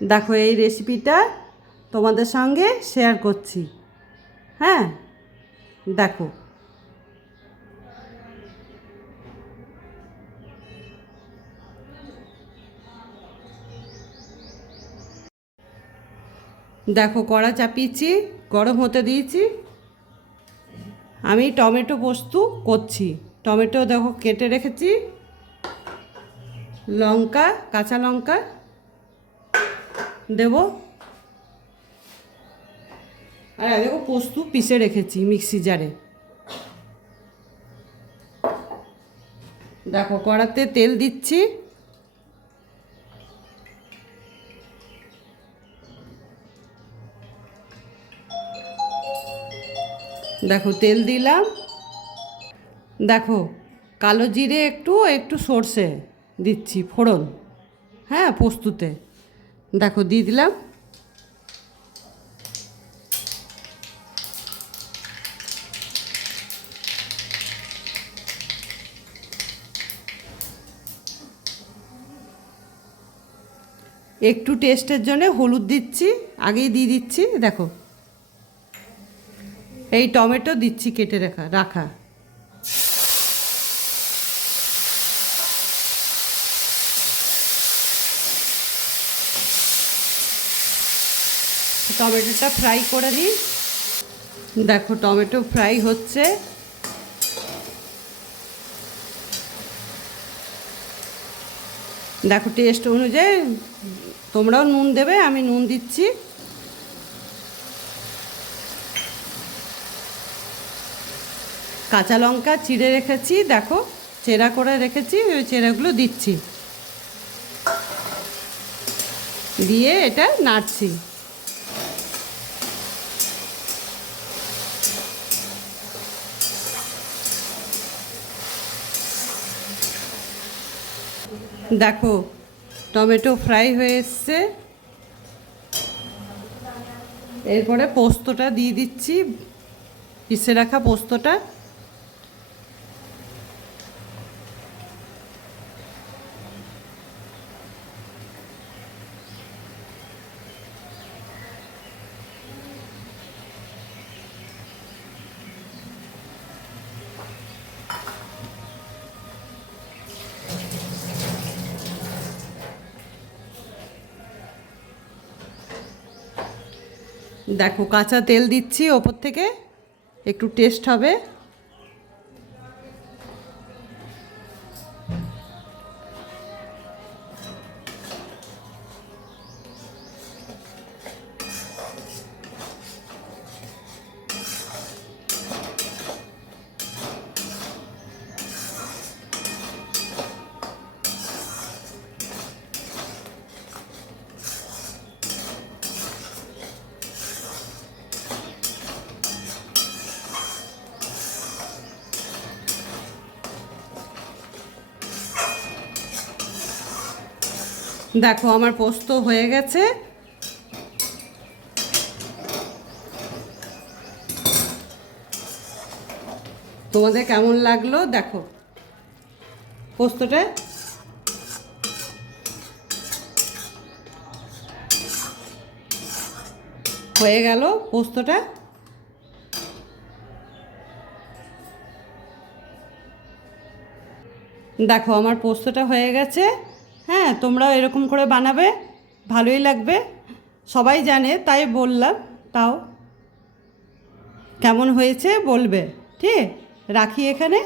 দেখো এই রেসিপিটা তোমাদের সঙ্গে শেয়ার করছি। হ্যাঁ, দেখো দেখো কড়া চাপিয়েছি, গরম হতে দিয়েছি। আমি টমেটো পোস্ত করছি। টমেটো দেখো কেটে রেখেছি, লঙ্কা, কাঁচা লঙ্কা দেব, আর দেখো পোস্ত পিষে রেখেছি মিক্সি জারে। দেখো কড়াতে তেল দিচ্ছি, দেখো তেল দিলাম। দেখো কালো জিরে একটু একটু সর্ষে দিচ্ছি ফোড়ন, হ্যাঁ পোস্তুতে। দেখো দিয়ে দিলাম। একটু টেস্টের জন্য হলুদ দিচ্ছি, আগেই দিয়ে দিচ্ছি। দেখো এই টমেটো দিচ্ছি কেটে রাখা। টমেটোটা ফ্রাই করে নিই। দেখো টমেটো ফ্রাই হচ্ছে। দেখো টেস্ট অনুযায়ী তোমরাও নুন দেবে, আমি নুন দিচ্ছি। কাঁচা লঙ্কা চিড়ে রেখেছি, দেখো চেরা করে রেখেছি, ওই চেরাগুলো দিচ্ছি, দিয়ে এটা নাড়ছি। দেখো টমেটো ফ্রাই হয়ে এসছে। এরপরে পোস্তটা দিয়ে দিচ্ছি, পিষে রাখা পোস্তটা। দেখো কাঁচা তেল দিচ্ছি ওপর থেকে, একটু টেস্ট হবে। দেখো আমার পোস্ত হয়ে গেছে। তোমাদের কেমন লাগলো দেখো পোস্তটা। হয়ে গেল পোস্তটা। দেখো আমার পোস্তটা হয়ে গেছে। হ্যাঁ, তোমরাও এরকম করে বানাবে, ভালোই লাগবে। সবাই জানে তাই বললাম, তাও কেমন হয়েছে বলবে। ঠিক, রাখি এখানে।